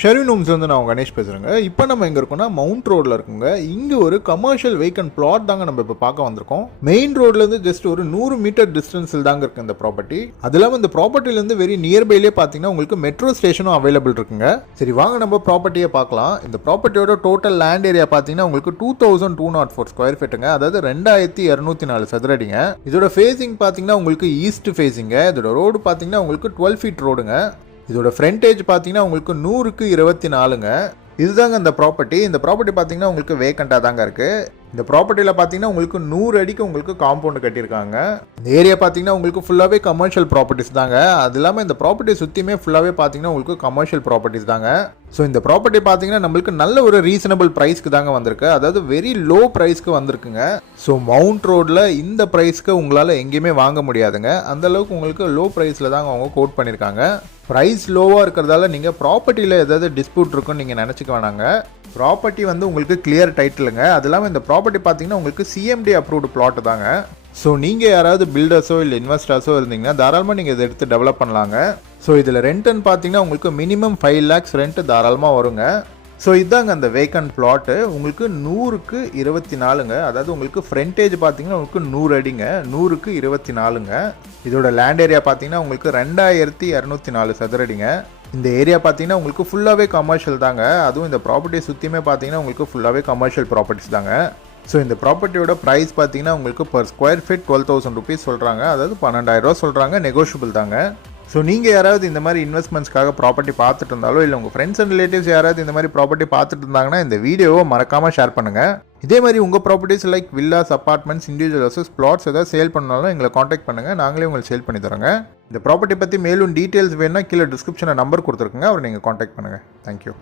Sherwin Holmes வந்து நான் கணேஷ் பேசுகிறேங்க. இப்போ நம்ம எங்கே இருக்கோம்னா மவுண்ட் ரோடில் இருக்குங்க. இங்கே ஒரு கமர்ஷியல் வேக்கன்ட் பிளாட் தாங்க நம்ம இப்போ பார்க்க வந்திருக்கோம். மெயின் ரோட்லேருந்து ஜஸ்ட் ஒரு 100 மீட்டர் டிஸ்டன்ஸில் தாங்க இருக்குது இந்த ப்ராப்பர்ட்டி. அது இல்லாமல் இந்த ப்ராப்பர்ட்டிலேருந்து வெரி நியர்பைலேயே பார்த்தீங்கன்னா உங்களுக்கு மெட்ரோ ஸ்டேஷனும் அவைலபிள் இருக்குங்க. சரி வாங்க நம்ம ப்ராப்பர்ட்டியை பார்க்கலாம். இந்த ப்ராப்பர்ட்டியோட டோட்டல் லேண்ட் ஏரியா பார்த்தீங்கன்னா உங்களுக்கு 2204 ஸ்கொயர் ஃபீட்டுங்க, அதாவது 2204 சதுரடிங்க. இதோட ஃபேஸிங் பார்த்தீங்கன்னா உங்களுக்கு ஈஸ்ட் ஃபேஸிங்க. இதோட ரோடு பார்த்தீங்கன்னா உங்களுக்கு 12 ஃபீட் ரோடுங்க. இதோட ஃப்ரண்டேஜ் பார்த்தீங்கன்னா உங்களுக்கு 100க்கு 24ங்க. இதுதாங்க இந்த ப்ராப்பர்ட்டி. இந்த ப்ராப்பர்ட்டி பார்த்தீங்கன்னா உங்களுக்கு வேக்கண்டாக தாங்க இருக்குது. இந்த ப்ராப்பர்ட்டியில் பார்த்தீங்கன்னா உங்களுக்கு 100 அடிக்கு உங்களுக்கு காம்பவுண்ட் கட்டியிருக்காங்க. இந்த ஏரியா பார்த்தீங்கன்னா உங்களுக்கு ஃபுல்லாகவே கமர்ஷியல் ப்ராப்பர்ட்டிஸ் தாங்க. அது இல்லாமல் இந்த ப்ராப்பர்ட்டி சுற்றியுமே ஃபுல்லாகவே பார்த்தீங்கன்னா உங்களுக்கு கமர்ஷியல் ப்ராப்பர்ட்டிஸ் தாங்க. ஸோ இந்த ப்ராப்பர்ட்டி பார்த்தீங்கன்னா நம்மளுக்கு நல்ல ஒரு ரீசனபிள் ப்ரைஸ்க்கு தாங்க வந்திருக்கு, அதாவது வெரி லோ ப்ரைஸ்க்கு வந்திருக்குங்க. ஸோ மவுண்ட் ரோடில் இந்த ப்ரைஸ்க்கு உங்களால் எங்கேயுமே வாங்க முடியாதுங்க. அந்தளவுக்கு உங்களுக்கு லோ ப்ரைஸில் தாங்க அவங்க கோட் பண்ணியிருக்காங்க. ப்ரைஸ் லோவாக இருக்கிறதால நீங்கள் ப்ராப்பர்ட்டியில் ஏதாவது டிஸ்பியூட் இருக்குன்னு நீங்கள் நினச்சிக்க வேணாங்க. ப்ராப்பர்ட்டி வந்து உங்களுக்கு கிளியர் டைட்டிலுங்க. அது இல்லாமல் இந்த ப்ராப்பர்ட்டி பார்த்தீங்கன்னா உங்களுக்கு சிஎம்டி அப்ரூவ்டு பிளாட் தாங்க. ஸோ நீங்கள் யாராவது பில்டர்ஸோ இல்லை இன்வெஸ்டர்ஸோ இருந்தீங்கன்னா தாராளமாக நீங்கள் இதை எடுத்து டெவலப் பண்ணலாங்க. ஸோ இதில் ரெண்ட்டுன்னு பார்த்தீங்கன்னா உங்களுக்கு மினிமம் 5 lakhs ரெண்ட்டு தாராளமாக வருங்க. ஸோ இதாங்க அந்த வேக்கன்ட் பிளாட்டு. உங்களுக்கு 100க்கு 24ங்க, அதாவது உங்களுக்கு ஃப்ரண்டேஜ் பார்த்தீங்கன்னா உங்களுக்கு 100 அடிங்க, 100க்கு 24ங்க. இதோட லேண்ட் ஏரியா பார்த்தீங்கன்னா உங்களுக்கு 2204 சதுரடிங்க. இந்த ஏரியா பார்த்தீங்கன்னா உங்களுக்கு ஃபுல்லாகவே கமர்ஷியல் தாங்க. அதுவும் இந்த ப்ராப்பர்ட்டியை சுற்றியுமே பார்த்தீங்கன்னா உங்களுக்கு ஃபுல்லாகவே கமர்ஷியல் ப்ராப்பர்ட்டிஸ் தாங்க. ஸோ இந்த ப்ராப்பர்ட்டியோட ப்ரைஸ் பார்த்தீங்கன்னா உங்களுக்கு பர் ஸ்கொயர் ஃபீட் 12,000 rupees சொல்கிறாங்க, அதாவது 12,000 சொல்கிறாங்க, நெகோஷியபிள் தாங்க. ஸோ நீங்கள் யாராவது இந்த மாதிரி இன்வெஸ்ட்மெண்ட்ஸ்க்காக ப்ராப்பர்ட்டி பார்த்துட்டு இருந்தாலோ இல்லை உங்கள் ஃப்ரெண்ட்ஸ் அண்ட் ரிலேட்டிவ்ஸ் யாராவது இந்த மாதிரி ப்ராப்பர்ட்டி பார்த்துட்டு இருந்தாங்கன்னா இந்த வீடியோவை மறக்காமல் ஷேர் பண்ணுங்கள். இதே மாதிரி உங்கள் properties like villas, apartments, individual houses, flats ஏதாவது சேல் பண்ணாலும் எங்களை காண்டாக்ட் பண்ணுங்கள், நாங்களே உங்களுக்கு சேல் பண்ணி தரோங்க. இந்த ப்ராப்பர்ட்டி பற்றி மேலும் டீட்டெயில்ஸ் வேணும்னா கீழே டிஸ்கிரிப்ஷனில் நம்பர் கொடுத்துருக்குங்க, அவர் நீங்கள் காண்டாக்ட் பண்ணுங்கள். தேங்க்யூ.